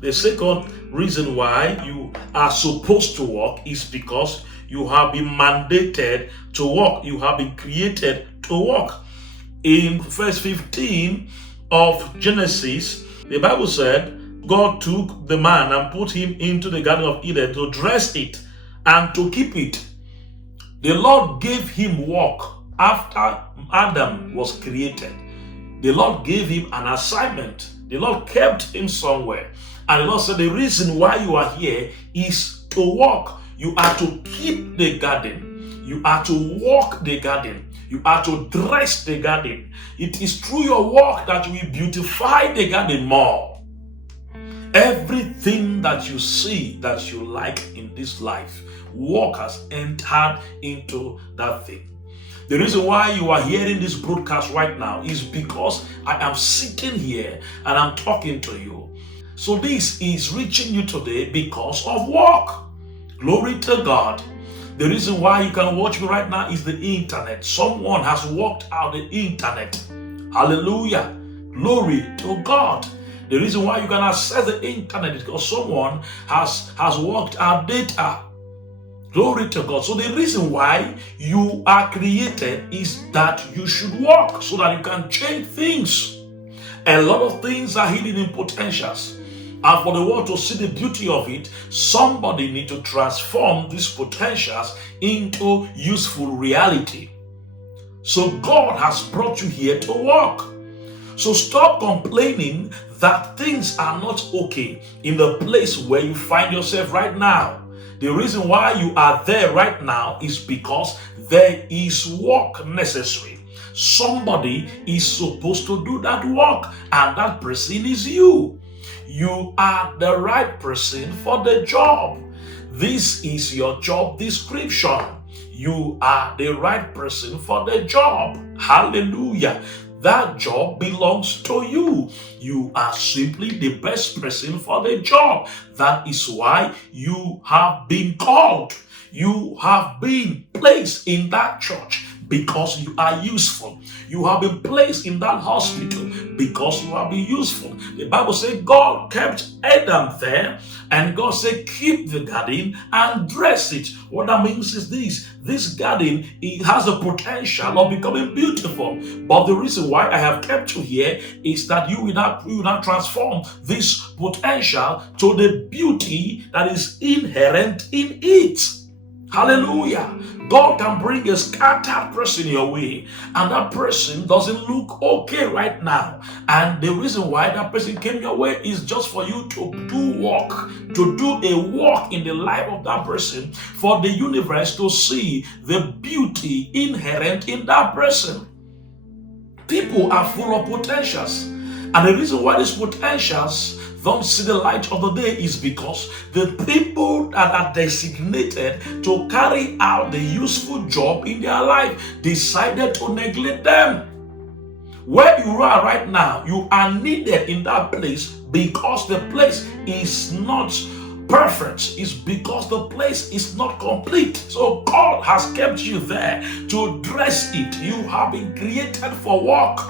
The second reason why you are supposed to walk is because you have been mandated to walk. You have been created to walk. In verse 15 of Genesis, the Bible said, God took the man and put him into the Garden of Eden to dress it and to keep it. The Lord gave him work after Adam was created. The Lord gave him an assignment. The Lord kept him somewhere. And the Lord said, the reason why you are here is to walk. You are to keep the garden. You are to walk the garden. You are to dress the garden. It is through your work that you will beautify the garden more. Everything that you see that you like in this life, work has entered into that thing. The reason why you are hearing this broadcast right now is because I am sitting here and I'm talking to you. So this is reaching you today because of work. Glory to God. The reason why you can watch me right now is the internet. Someone has worked out the internet. Hallelujah. Glory to God. The reason why you can access the internet is because someone has worked out data. Glory to God. So the reason why you are created is that you should walk so that you can change things. A lot of things are hidden in potentials. And for the world to see the beauty of it, somebody needs to transform these potentials into useful reality. So God has brought you here to walk. So stop complaining that things are not okay in the place where you find yourself right now. The reason why you are there right now is because there is work necessary. Somebody is supposed to do that work, and that person is you. You are the right person for the job. This is your job description. You are the right person for the job. Hallelujah. That job belongs to you. You are simply the best person for the job. That is why you have been called. You have been placed in that church because you are useful. You have been placed in that hospital because you have been useful. The Bible says God kept Adam there, and God said keep the garden and dress it. What that means is this garden, it has a potential of becoming beautiful. But the reason why I have kept you here is that you will not transform this potential to the beauty that is inherent in it. Hallelujah. God can bring a scattered person your way, and that person doesn't look okay right now. And the reason why that person came your way is just for you to do a walk in the life of that person, for the universe to see the beauty inherent in that person. People are full of potentials, and the reason why these potentials don't see the light of the day is because the people that are designated to carry out the useful job in their life decided to neglect them. Where you are right now, you are needed in that place because the place is not perfect. It's because the place is not complete. So God has kept you there to dress it. You have been created for work.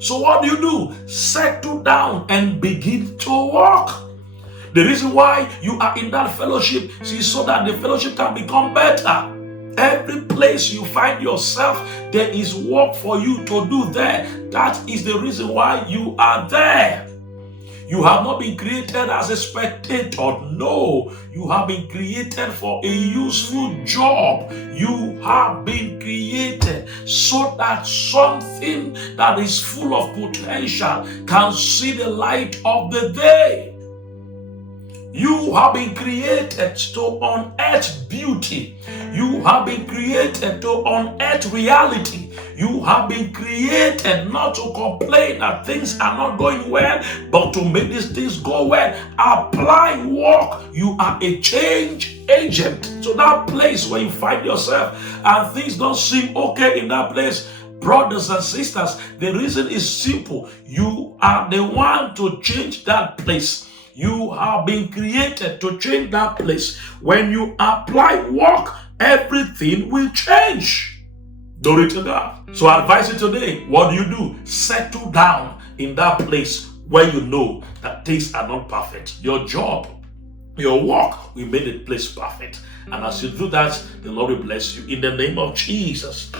So what do? Settle down and begin to walk. The reason why you are in that fellowship is so that the fellowship can become better. Every place you find yourself, there is work for you to do there. That is the reason why you are there. You have not been created as a spectator. No, you have been created for a useful job. You have been created so that something that is full of potential can see the light of the day. You have been created to unearth beauty. You have been created to unearth reality. You have been created not to complain that things are not going well, but to make these things go well. Apply work. You are a change agent. So that place where you find yourself and things don't seem okay in that place, brothers and sisters, the reason is simple. You are the one to change that place. You have been created to change that place. When you apply work, everything will change. Glory to God. So I advise you today, what do? Settle down in that place when you know that things are not perfect. Your job, your work will make the place perfect. And as you do that, the Lord will bless you in the name of Jesus.